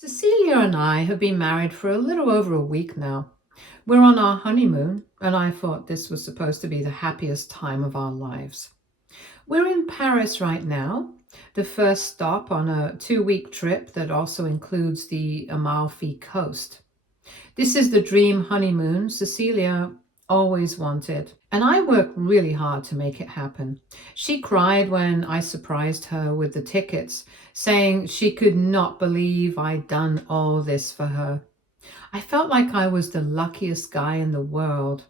Cecilia and I have been married for a little over a week now. We're on our honeymoon, and I thought this was supposed to be the happiest time of our lives. We're in Paris right now, the first stop on a 2 week trip that also includes the Amalfi Coast. This is the dream honeymoon Cecilia always wanted, and I worked really hard to make it happen. She cried when I surprised her with the tickets, saying she could not believe I'd done all this for her. I felt like I was the luckiest guy in the world.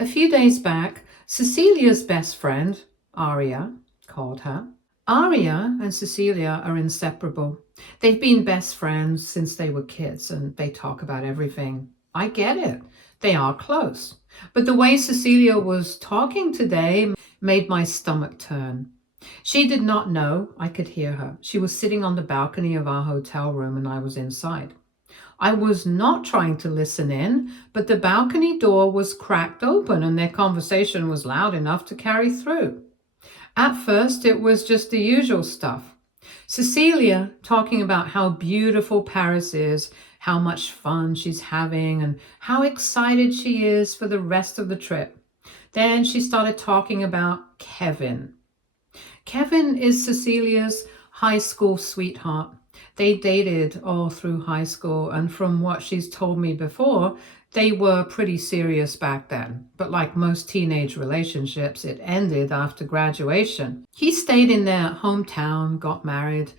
A few days back, Cecilia's best friend, Aria, called her. Aria and Cecilia are inseparable. They've been best friends since they were kids and they talk about everything. I get it. They are close. But the way Cecilia was talking today made my stomach turn. She did not know I could hear her. She was sitting on the balcony of our hotel room and I was inside. I was not trying to listen in, but the balcony door was cracked open and their conversation was loud enough to carry through. At first, it was just the usual stuff. Cecilia talking about how beautiful Paris is, how much fun she's having, and how excited she is for the rest of the trip. Then she started talking about Kevin. Kevin is Cecilia's high school sweetheart. They dated all through high school, and from what she's told me before, they were pretty serious back then. But like most teenage relationships, it ended after graduation. He stayed in their hometown, got married,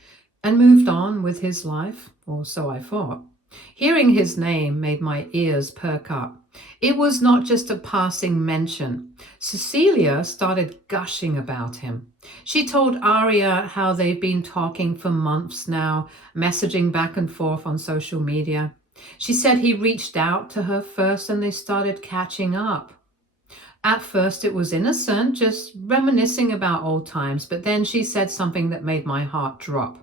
and moved on with his life, or so I thought. Hearing his name made my ears perk up. It was not just a passing mention. Cecilia started gushing about him. She told Aria how they've been talking for months now, messaging back and forth on social media. She said he reached out to her first and they started catching up. At first it was innocent, just reminiscing about old times, but then she said something that made my heart drop.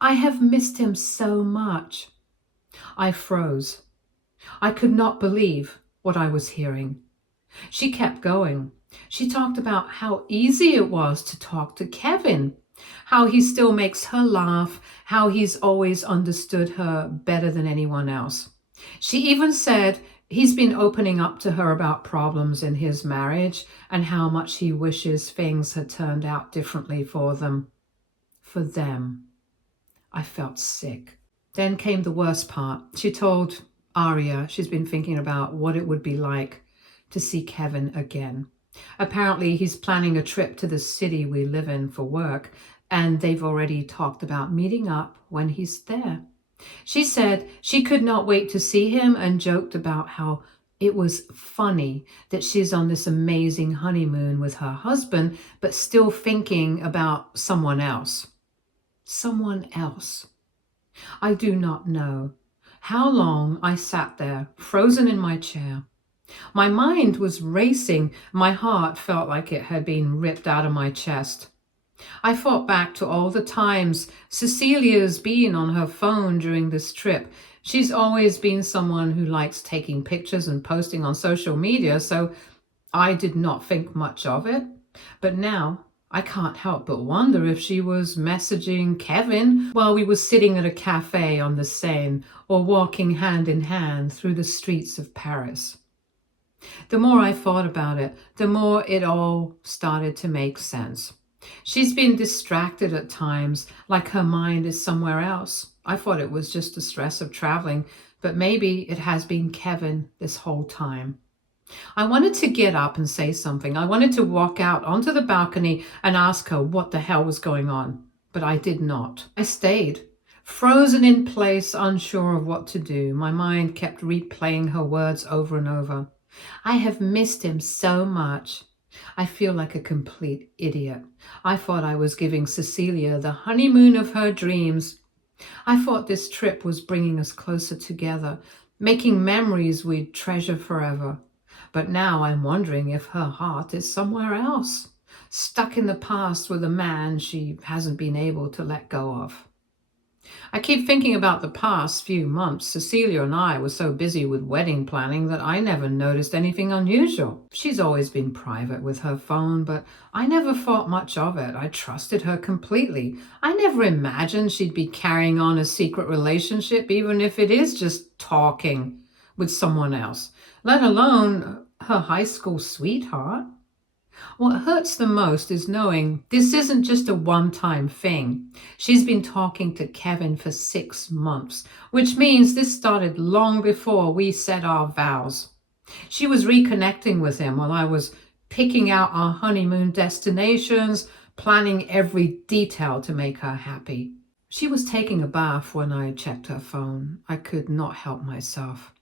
I have missed him so much. I froze. I could not believe what I was hearing. She kept going. She talked about how easy it was to talk to Kevin, how he still makes her laugh, how he's always understood her better than anyone else. She even said he's been opening up to her about problems in his marriage and how much he wishes things had turned out differently for them. For them. I felt sick. Then came the worst part. She told Aria she's been thinking about what it would be like to see Kevin again. Apparently, he's planning a trip to the city we live in for work, and they've already talked about meeting up when he's there. She said she could not wait to see him and joked about how it was funny that she's on this amazing honeymoon with her husband, but still thinking about someone else. Someone else. I do not know how long I sat there, frozen in my chair. My mind was racing. My heart felt like it had been ripped out of my chest. I thought back to all the times Cecilia's been on her phone during this trip. She's always been someone who likes taking pictures and posting on social media, so I did not think much of it. But now I can't help but wonder if she was messaging Kevin while we were sitting at a cafe on the Seine or walking hand in hand through the streets of Paris. The more I thought about it, the more it all started to make sense. She's been distracted at times, like her mind is somewhere else. I thought it was just the stress of traveling, but maybe it has been Kevin this whole time. I wanted to get up and say something. I wanted to walk out onto the balcony and ask her what the hell was going on, but I did not. I stayed, frozen in place, unsure of what to do. My mind kept replaying her words over and over. I have missed him so much. I feel like a complete idiot. I thought I was giving Cecilia the honeymoon of her dreams. I thought this trip was bringing us closer together, making memories we'd treasure forever. But now I'm wondering if her heart is somewhere else, stuck in the past with a man she hasn't been able to let go of. I keep thinking about the past few months. Cecilia and I were so busy with wedding planning that I never noticed anything unusual. She's always been private with her phone, but I never thought much of it. I trusted her completely. I never imagined she'd be carrying on a secret relationship, even if it is just talking with someone else, let alone her high school sweetheart. What hurts the most is knowing this isn't just a one-time thing. She's been talking to Kevin for 6 months, which means this started long before we said our vows. She was reconnecting with him while I was picking out our honeymoon destinations, planning every detail to make her happy. She was taking a bath when I checked her phone. I could not help myself.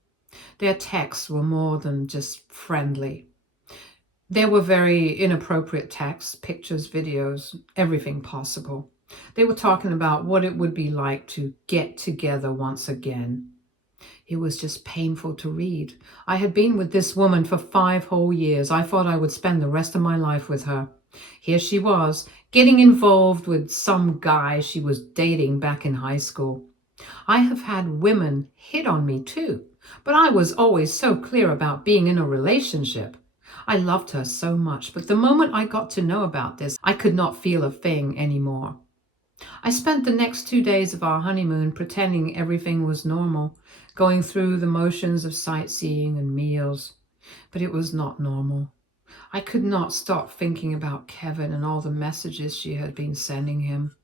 Their texts were more than just friendly. There were very inappropriate texts, pictures, videos, everything possible. They were talking about what it would be like to get together once again. It was just painful to read. I had been with this woman for 5 whole years. I thought I would spend the rest of my life with her. Here she was, getting involved with some guy she was dating back in high school. I have had women hit on me too, but I was always so clear about being in a relationship. I loved her so much, but the moment I got to know about this, I could not feel a thing anymore. I spent the next 2 days of our honeymoon pretending everything was normal, going through the motions of sightseeing and meals, but it was not normal. I could not stop thinking about Kevin and all the messages she had been sending him.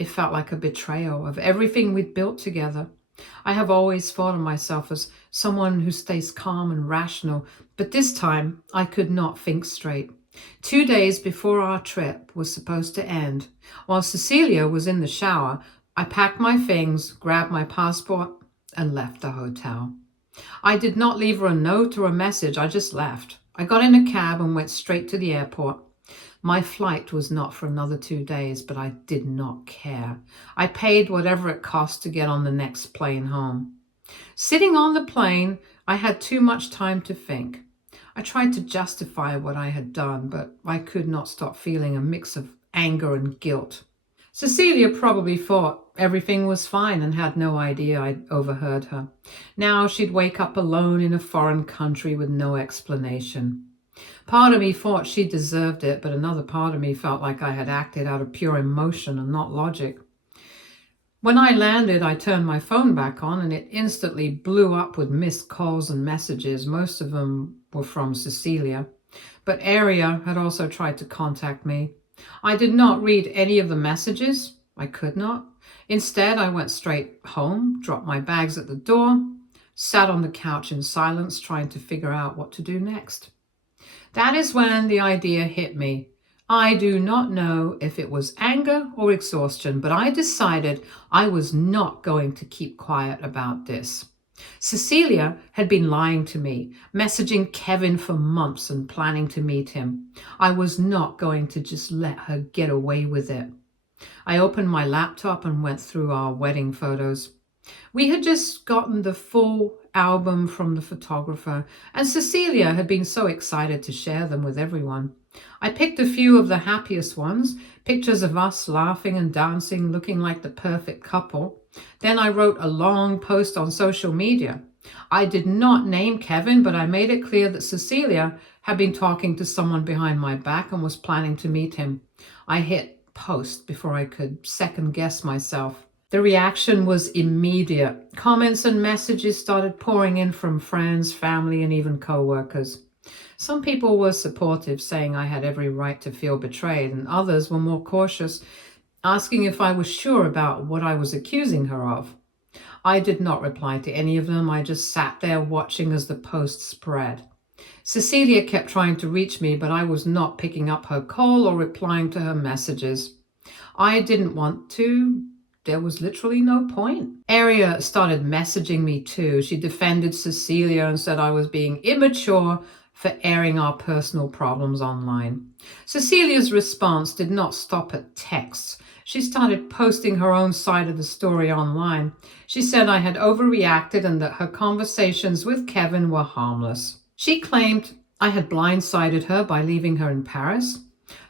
It felt like a betrayal of everything we'd built together. I have always thought of myself as someone who stays calm and rational, but this time I could not think straight. 2 days before our trip was supposed to end, while Cecilia was in the shower, I packed my things, grabbed my passport, and left the hotel. I did not leave her a note or a message, I just left. I got in a cab and went straight to the airport. My flight was not for another 2 days, but I did not care. I paid whatever it cost to get on the next plane home. Sitting on the plane, I had too much time to think. I tried to justify what I had done, but I could not stop feeling a mix of anger and guilt. Cecilia probably thought everything was fine and had no idea I'd overheard her. Now she'd wake up alone in a foreign country with no explanation. Part of me thought she deserved it, but another part of me felt like I had acted out of pure emotion and not logic. When I landed, I turned my phone back on and it instantly blew up with missed calls and messages. Most of them were from Cecilia, but Aria had also tried to contact me. I did not read any of the messages. I could not. Instead, I went straight home, dropped my bags at the door, sat on the couch in silence, trying to figure out what to do next. That is when the idea hit me. I do not know if it was anger or exhaustion, but I decided I was not going to keep quiet about this. Cecilia had been lying to me, messaging Kevin for months and planning to meet him. I was not going to just let her get away with it. I opened my laptop and went through our wedding photos. We had just gotten the full album from the photographer, and Cecilia had been so excited to share them with everyone. I picked a few of the happiest ones, pictures of us laughing and dancing, looking like the perfect couple. Then I wrote a long post on social media. I did not name Kevin, but I made it clear that Cecilia had been talking to someone behind my back and was planning to meet him. I hit post before I could second guess myself. The reaction was immediate. Comments and messages started pouring in from friends, family, and even co-workers. Some people were supportive, saying I had every right to feel betrayed, and others were more cautious, asking if I was sure about what I was accusing her of. I did not reply to any of them. I just sat there watching as the post spread. Cecilia kept trying to reach me, but I was not picking up her call or replying to her messages. I didn't want to. There was literally no point. Aria started messaging me too. She defended Cecilia and said I was being immature for airing our personal problems online. Cecilia's response did not stop at texts. She started posting her own side of the story online. She said I had overreacted and that her conversations with Kevin were harmless. She claimed I had blindsided her by leaving her in Paris.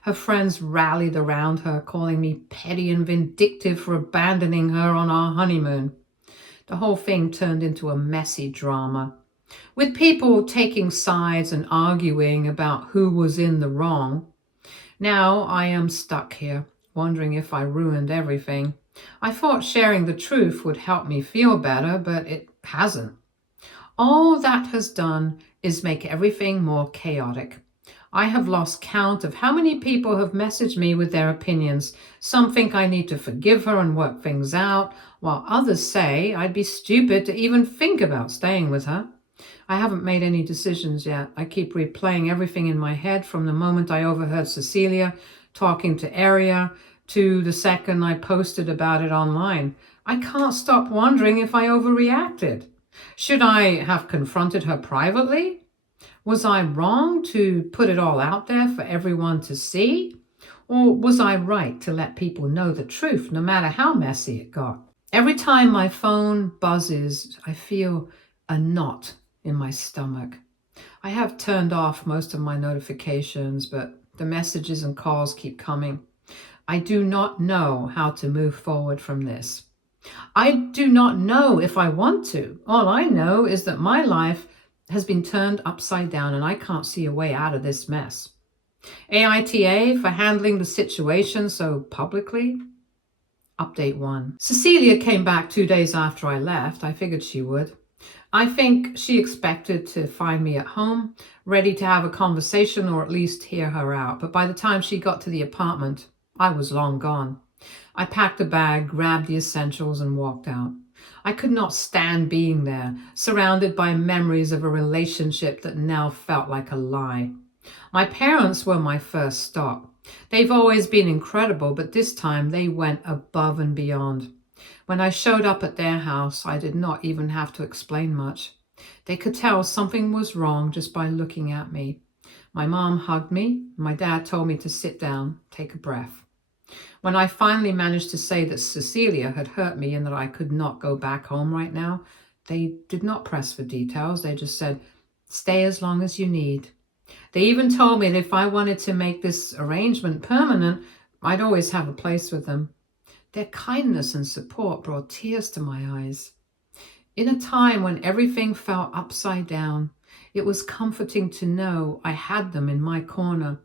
Her friends rallied around her, calling me petty and vindictive for abandoning her on our honeymoon. The whole thing turned into a messy drama, with people taking sides and arguing about who was in the wrong. Now I am stuck here, wondering if I ruined everything. I thought sharing the truth would help me feel better, but it hasn't. All that has done is make everything more chaotic. I have lost count of how many people have messaged me with their opinions. Some think I need to forgive her and work things out, while others say I'd be stupid to even think about staying with her. I haven't made any decisions yet. I keep replaying everything in my head from the moment I overheard Cecilia talking to Aria to the second I posted about it online. I can't stop wondering if I overreacted. Should I have confronted her privately? Was I wrong to put it all out there for everyone to see? Or was I right to let people know the truth, no matter how messy it got? Every time my phone buzzes, I feel a knot in my stomach. I have turned off most of my notifications, but the messages and calls keep coming. I do not know how to move forward from this. I do not know if I want to. All I know is that my life has been turned upside down and I can't see a way out of this mess. AITA for handling the situation so publicly. Update 1. Cecilia came back 2 days after I left. I figured she would. I think she expected to find me at home, ready to have a conversation or at least hear her out. But by the time she got to the apartment, I was long gone. I packed a bag, grabbed the essentials, and walked out. I could not stand being there, surrounded by memories of a relationship that now felt like a lie. My parents were my first stop. They've always been incredible, but this time they went above and beyond. When I showed up at their house, I did not even have to explain much. They could tell something was wrong just by looking at me. My mom hugged me. My dad told me to sit down, take a breath. When I finally managed to say that Cecilia had hurt me and that I could not go back home right now, they did not press for details. They just said, stay as long as you need. They even told me that if I wanted to make this arrangement permanent, I'd always have a place with them. Their kindness and support brought tears to my eyes. In a time when everything felt upside down, it was comforting to know I had them in my corner.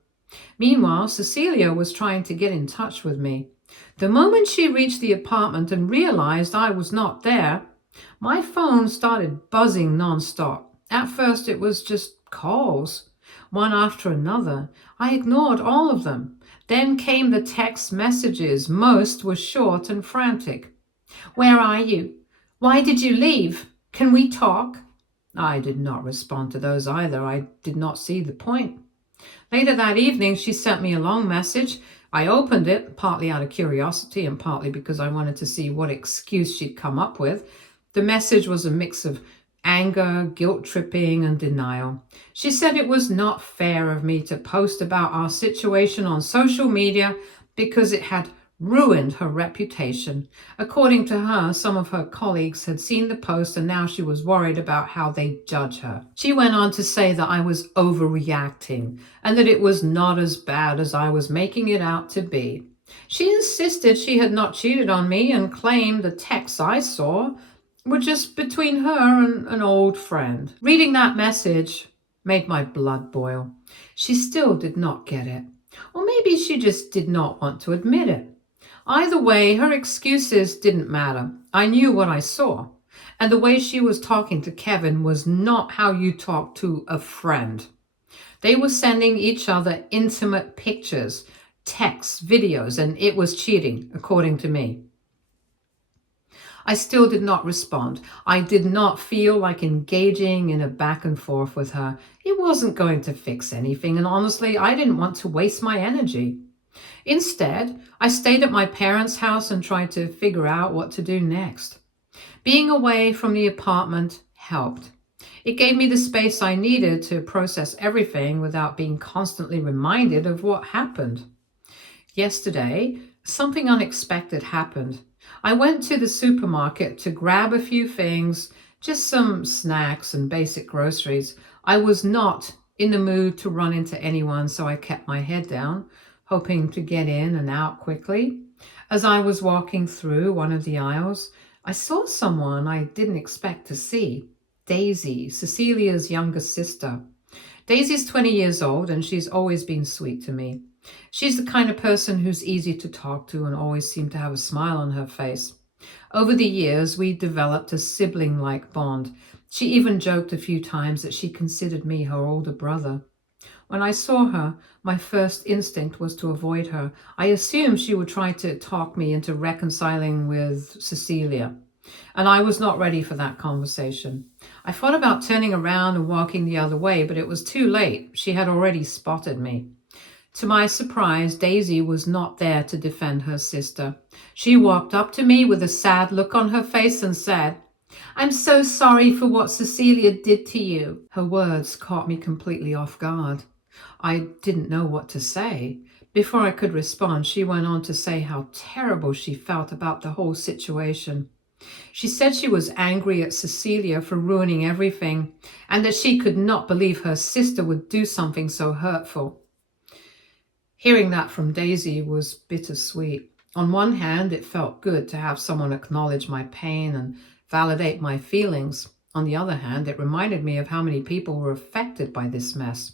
Meanwhile, Cecilia was trying to get in touch with me. The moment she reached the apartment and realized I was not there, my phone started buzzing nonstop. At first, it was just calls, one after another. I ignored all of them. Then came the text messages. Most were short and frantic. Where are you? Why did you leave? Can we talk? I did not respond to those either. I did not see the point. Later that evening, she sent me a long message. I opened it, partly out of curiosity and partly because I wanted to see what excuse she'd come up with. The message was a mix of anger, guilt-tripping, and denial. She said it was not fair of me to post about our situation on social media because it had ruined her reputation. According to her, some of her colleagues had seen the post and now she was worried about how they'd judge her. She went on to say that I was overreacting and that it was not as bad as I was making it out to be. She insisted she had not cheated on me and claimed the texts I saw were just between her and an old friend. Reading that message made my blood boil. She still did not get it. Or maybe she just did not want to admit it. Either way, her excuses didn't matter. I knew what I saw. And the way she was talking to Kevin was not how you talk to a friend. They were sending each other intimate pictures, texts, videos, and it was cheating, according to me. I still did not respond. I did not feel like engaging in a back and forth with her. It wasn't going to fix anything, and honestly, I didn't want to waste my energy. Instead, I stayed at my parents' house and tried to figure out what to do next. Being away from the apartment helped. It gave me the space I needed to process everything without being constantly reminded of what happened. Yesterday, something unexpected happened. I went to the supermarket to grab a few things, just some snacks and basic groceries. I was not in the mood to run into anyone, so I kept my head down. hoping to get in and out quickly. As I was walking through one of the aisles, I saw someone I didn't expect to see. Daisy, Cecilia's younger sister. Daisy's 20 years old and she's always been sweet to me. She's the kind of person who's easy to talk to and always seemed to have a smile on her face. Over the years, we developed a sibling-like bond. She even joked a few times that she considered me her older brother. When I saw her, my first instinct was to avoid her. I assumed she would try to talk me into reconciling with Cecilia, and I was not ready for that conversation. I thought about turning around and walking the other way, but it was too late. She had already spotted me. To my surprise, Daisy was not there to defend her sister. She walked up to me with a sad look on her face and said, "I'm so sorry for what Cecilia did to you." Her words caught me completely off guard. I didn't know what to say. Before I could respond, she went on to say how terrible she felt about the whole situation. She said she was angry at Cecilia for ruining everything, and that she could not believe her sister would do something so hurtful. Hearing that from Daisy was bittersweet. On one hand, it felt good to have someone acknowledge my pain and validate my feelings. On the other hand, it reminded me of how many people were affected by this mess.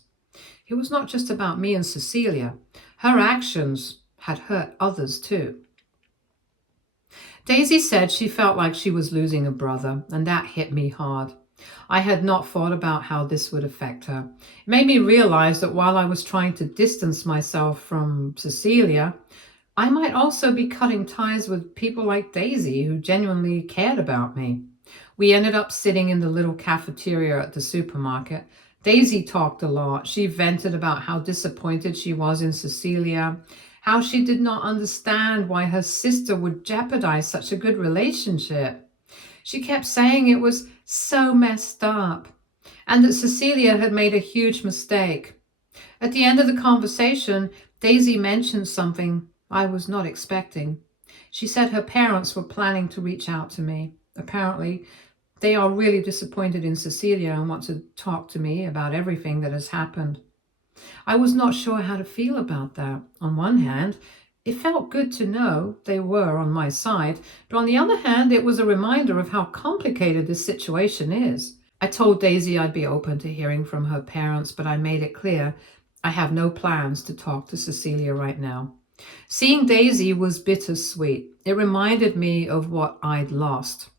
It was not just about me and Cecilia. Her actions had hurt others too. Daisy said she felt like she was losing a brother, and that hit me hard. I had not thought about how this would affect her. It made me realize that while I was trying to distance myself from Cecilia, I might also be cutting ties with people like Daisy who genuinely cared about me. We ended up sitting in the little cafeteria at the supermarket. Daisy talked a lot. She vented about how disappointed she was in Cecilia, how she did not understand why her sister would jeopardize such a good relationship. She kept saying it was so messed up and that Cecilia had made a huge mistake. At the end of the conversation, Daisy mentioned something I was not expecting. She said her parents were planning to reach out to me. Apparently, they are really disappointed in Cecilia and want to talk to me about everything that has happened. I was not sure how to feel about that. On one hand, it felt good to know they were on my side, but on the other hand, it was a reminder of how complicated this situation is. I told Daisy I'd be open to hearing from her parents, but I made it clear I have no plans to talk to Cecilia right now. Seeing Daisy was bittersweet. It reminded me of what I'd lost.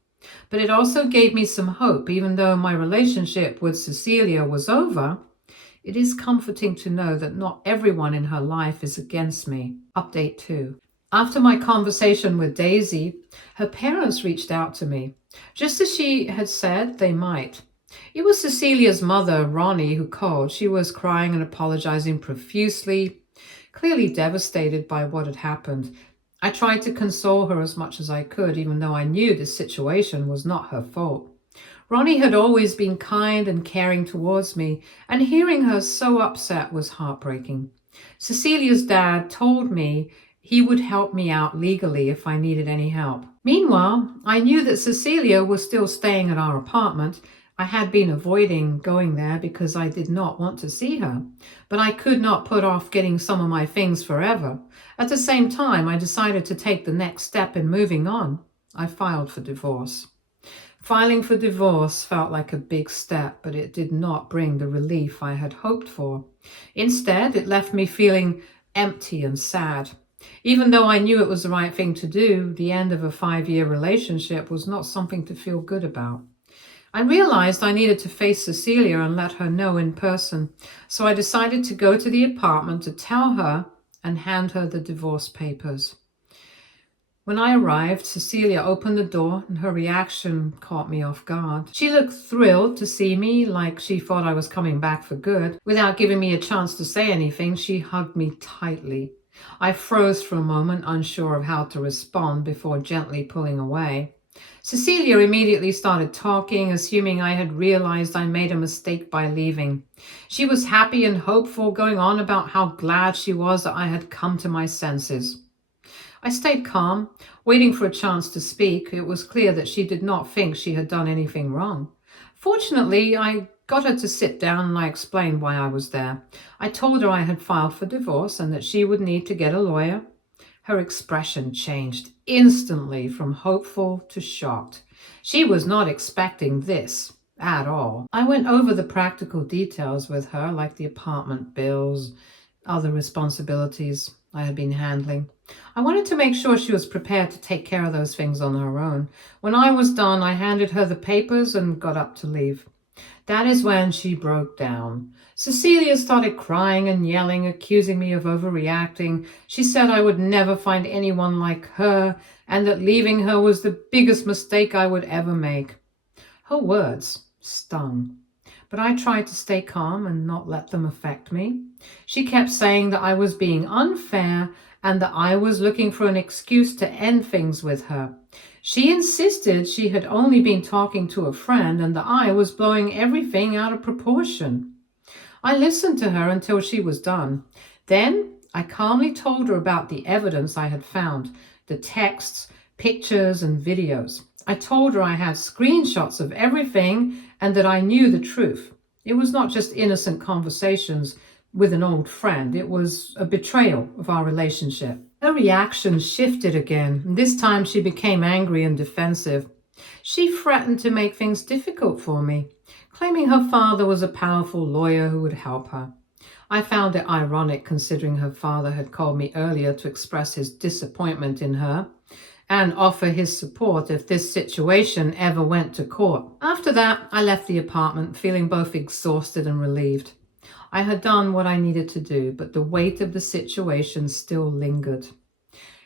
But it also gave me some hope. Even though my relationship with Cecilia was over, it is comforting to know that not everyone in her life is against me. Update 2. After my conversation with Daisy, her parents reached out to me, just as she had said they might. It was Cecilia's mother, Ronnie, who called. She was crying and apologizing profusely, clearly devastated by what had happened. I tried to console her as much as I could, even though I knew this situation was not her fault. Ronnie had always been kind and caring towards me, and hearing her so upset was heartbreaking. Cecilia's dad told me he would help me out legally if I needed any help. Meanwhile, I knew that Cecilia was still staying at our apartment. I had been avoiding going there because I did not want to see her, but I could not put off getting some of my things forever. At the same time, I decided to take the next step in moving on. I filed for divorce. Filing for divorce felt like a big step, but it did not bring the relief I had hoped for. Instead, it left me feeling empty and sad. Even though I knew it was the right thing to do, the end of a 5-year relationship was not something to feel good about. I realized I needed to face Cecilia and let her know in person, so I decided to go to the apartment to tell her and hand her the divorce papers. When I arrived, Cecilia opened the door and her reaction caught me off guard. She looked thrilled to see me, like she thought I was coming back for good. Without giving me a chance to say anything, she hugged me tightly. I froze for a moment, unsure of how to respond, before gently pulling away. Cecilia immediately started talking, assuming I had realized I made a mistake by leaving. She was happy and hopeful, going on about how glad she was that I had come to my senses. I stayed calm, waiting for a chance to speak. It was clear that she did not think she had done anything wrong. Fortunately, I got her to sit down and I explained why I was there. I told her I had filed for divorce and that she would need to get a lawyer. Her expression changed instantly from hopeful to shocked. She was not expecting this at all. I went over the practical details with her, like the apartment bills, other responsibilities I had been handling. I wanted to make sure she was prepared to take care of those things on her own. When I was done, I handed her the papers and got up to leave. That is when she broke down. Cecilia started crying and yelling, accusing me of overreacting. She said I would never find anyone like her and that leaving her was the biggest mistake I would ever make. Her words stung, but I tried to stay calm and not let them affect me. She kept saying that I was being unfair and that I was looking for an excuse to end things with her. She insisted she had only been talking to a friend and that I was blowing everything out of proportion. I listened to her until she was done. Then I calmly told her about the evidence I had found, the texts, pictures, and videos. I told her I had screenshots of everything and that I knew the truth. It was not just innocent conversations with an old friend. It was a betrayal of our relationship. Her reaction shifted again. This time she became angry and defensive. She threatened to make things difficult for me, claiming her father was a powerful lawyer who would help her. I found it ironic considering her father had called me earlier to express his disappointment in her and offer his support if this situation ever went to court. After that, I left the apartment feeling both exhausted and relieved. I had done what I needed to do, but the weight of the situation still lingered.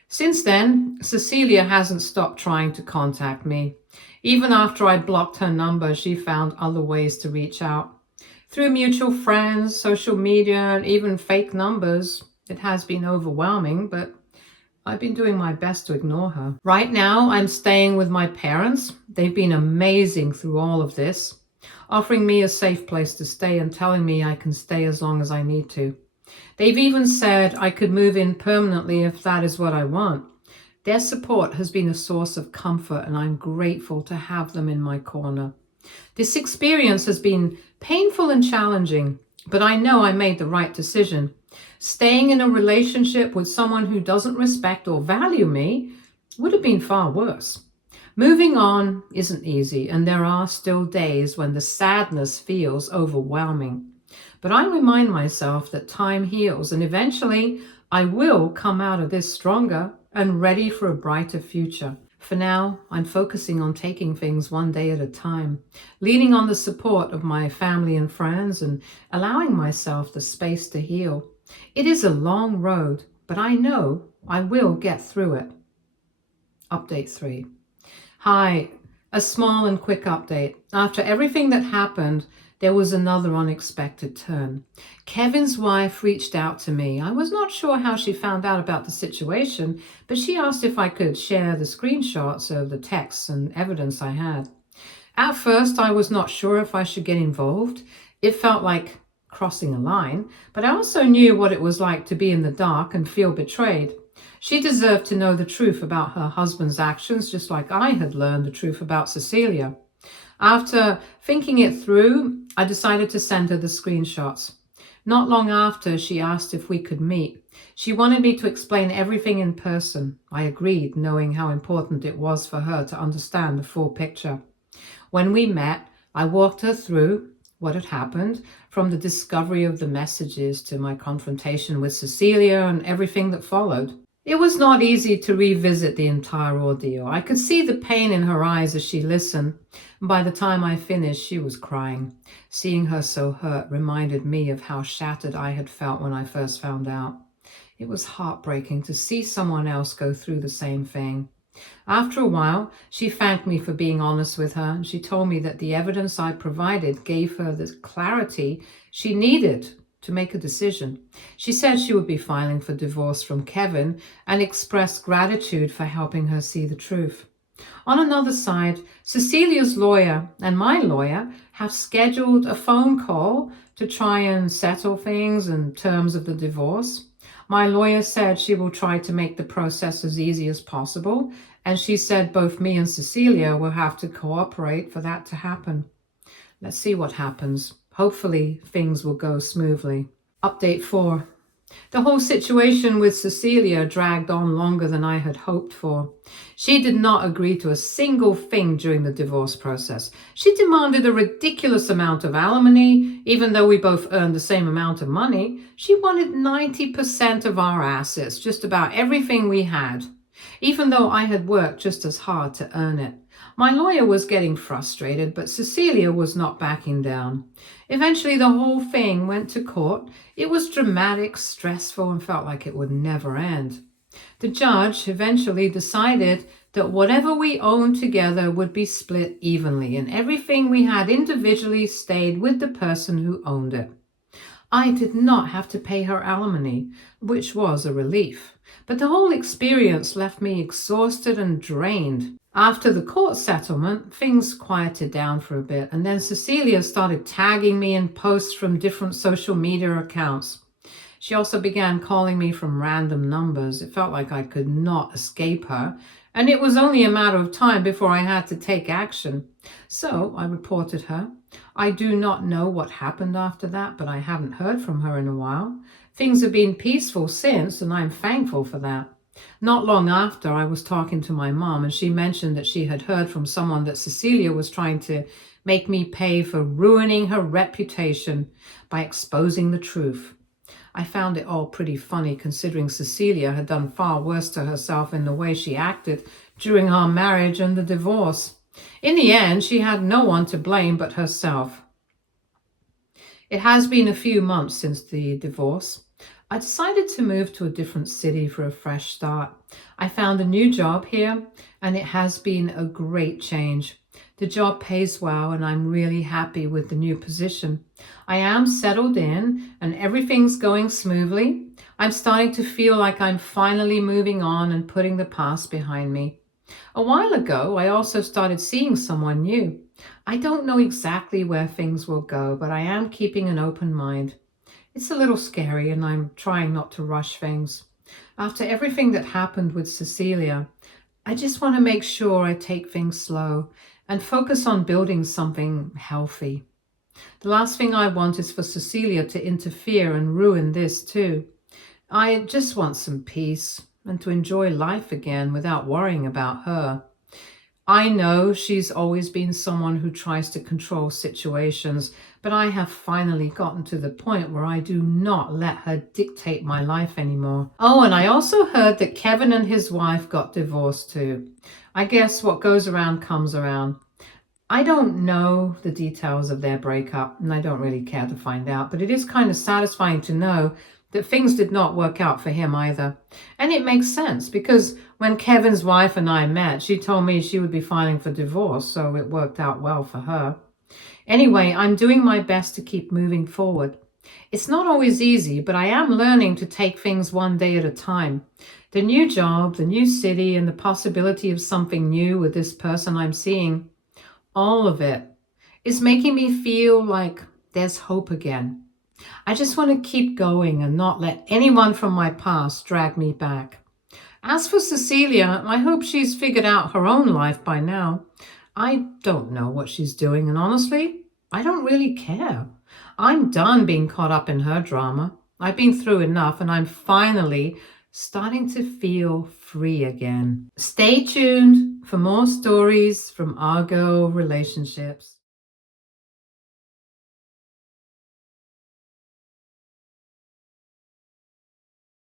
Since then, Cecilia hasn't stopped trying to contact me. Even after I blocked her number, she found other ways to reach out. Through mutual friends, social media, and even fake numbers. It has been overwhelming, but I've been doing my best to ignore her. Right now, I'm staying with my parents. They've been amazing through all of this, offering me a safe place to stay and telling me I can stay as long as I need to. They've even said I could move in permanently if that is what I want. Their support has been a source of comfort, and I'm grateful to have them in my corner. This experience has been painful and challenging, but I know I made the right decision. Staying in a relationship with someone who doesn't respect or value me would have been far worse. Moving on isn't easy, and there are still days when the sadness feels overwhelming. But I remind myself that time heals, and eventually I will come out of this stronger and ready for a brighter future. For now, I'm focusing on taking things one day at a time, leaning on the support of my family and friends, and allowing myself the space to heal. It is a long road, but I know I will get through it. Update 3. Hi, a small and quick update. After everything that happened, there was another unexpected turn. Kevin's wife reached out to me. I was not sure how she found out about the situation, but she asked if I could share the screenshots of the texts and evidence I had. At first, I was not sure if I should get involved. It felt like crossing a line, but I also knew what it was like to be in the dark and feel betrayed. She deserved to know the truth about her husband's actions, just like I had learned the truth about Cecilia. After thinking it through, I decided to send her the screenshots. Not long after, she asked if we could meet. She wanted me to explain everything in person. I agreed, knowing how important it was for her to understand the full picture. When we met, I walked her through what had happened, from the discovery of the messages to my confrontation with Cecilia and everything that followed. It was not easy to revisit the entire ordeal. I could see the pain in her eyes as she listened. By the time I finished, she was crying. Seeing her so hurt reminded me of how shattered I had felt when I first found out. It was heartbreaking to see someone else go through the same thing. After a while, she thanked me for being honest with her, and she told me that the evidence I provided gave her the clarity she needed to make a decision. She said she would be filing for divorce from Kevin and expressed gratitude for helping her see the truth. On another side, Cecilia's lawyer and my lawyer have scheduled a phone call to try and settle things in terms of the divorce. My lawyer said she will try to make the process as easy as possible, and she said both me and Cecilia will have to cooperate for that to happen. Let's see what happens. Hopefully things will go smoothly. Update 4. The whole situation with Cecilia dragged on longer than I had hoped for. She did not agree to a single thing during the divorce process. She demanded a ridiculous amount of alimony, even though we both earned the same amount of money. She wanted 90% of our assets, just about everything we had, even though I had worked just as hard to earn it. My lawyer was getting frustrated, but Cecilia was not backing down. Eventually, the whole thing went to court. It was dramatic, stressful, and felt like it would never end. The judge eventually decided that whatever we owned together would be split evenly, and everything we had individually stayed with the person who owned it. I did not have to pay her alimony, which was a relief. But the whole experience left me exhausted and drained. After the court settlement, things quieted down for a bit, and then Cecilia started tagging me in posts from different social media accounts. She also began calling me from random numbers. It felt like I could not escape her, and it was only a matter of time before I had to take action. So I reported her. I do not know what happened after that, but I haven't heard from her in a while. Things have been peaceful since, and I'm thankful for that. Not long after, I was talking to my mom, and she mentioned that she had heard from someone that Cecilia was trying to make me pay for ruining her reputation by exposing the truth. I found it all pretty funny, considering Cecilia had done far worse to herself in the way she acted during our marriage and the divorce. In the end, she had no one to blame but herself. It has been a few months since the divorce. I decided to move to a different city for a fresh start. I found a new job here, and it has been a great change. The job pays well, and I'm really happy with the new position. I am settled in, and everything's going smoothly. I'm starting to feel like I'm finally moving on and putting the past behind me. A while ago, I also started seeing someone new. I don't know exactly where things will go, but I am keeping an open mind. It's a little scary, and I'm trying not to rush things. After everything that happened with Cecilia, I just want to make sure I take things slow and focus on building something healthy. The last thing I want is for Cecilia to interfere and ruin this too. I just want some peace and to enjoy life again without worrying about her. I know she's always been someone who tries to control situations, but I have finally gotten to the point where I do not let her dictate my life anymore. Oh, and I also heard that Kevin and his wife got divorced too. I guess what goes around comes around. I don't know the details of their breakup, and I don't really care to find out, but it is kind of satisfying to know that things did not work out for him either. And it makes sense, because when Kevin's wife and I met, she told me she would be filing for divorce, so it worked out well for her. Anyway, I'm doing my best to keep moving forward. It's not always easy, but I am learning to take things one day at a time. The new job, the new city, and the possibility of something new with this person I'm seeing, all of it is making me feel like there's hope again. I just want to keep going and not let anyone from my past drag me back. As for Cecilia, I hope she's figured out her own life by now. I don't know what she's doing, and honestly, I don't really care. I'm done being caught up in her drama. I've been through enough, and I'm finally starting to feel free again. Stay tuned for more stories from Argo relationships.